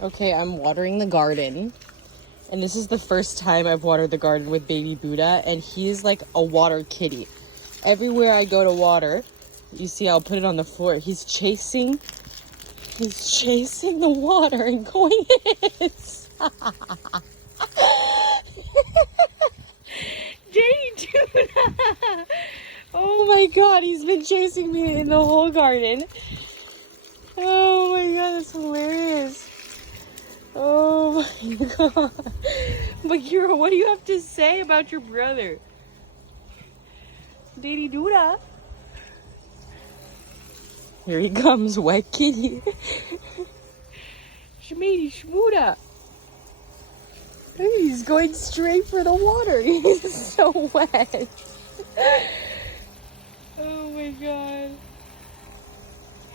Okay, I'm watering the garden. And this is the first time I've watered the garden with baby Buddha, and he's like a water kitty. Everywhere I go to water, you see I'll put it on the floor. He's chasing the water and going in. Baby Buddha! Oh my god, he's been chasing me in the whole garden. Oh my god, that's hilarious. Oh my god. Bakira, what do you have to say about your brother? Daddy Duda. Here he comes, wet kitty. Shmady Shmuda. He's going straight for the water. He's so wet. Oh my god.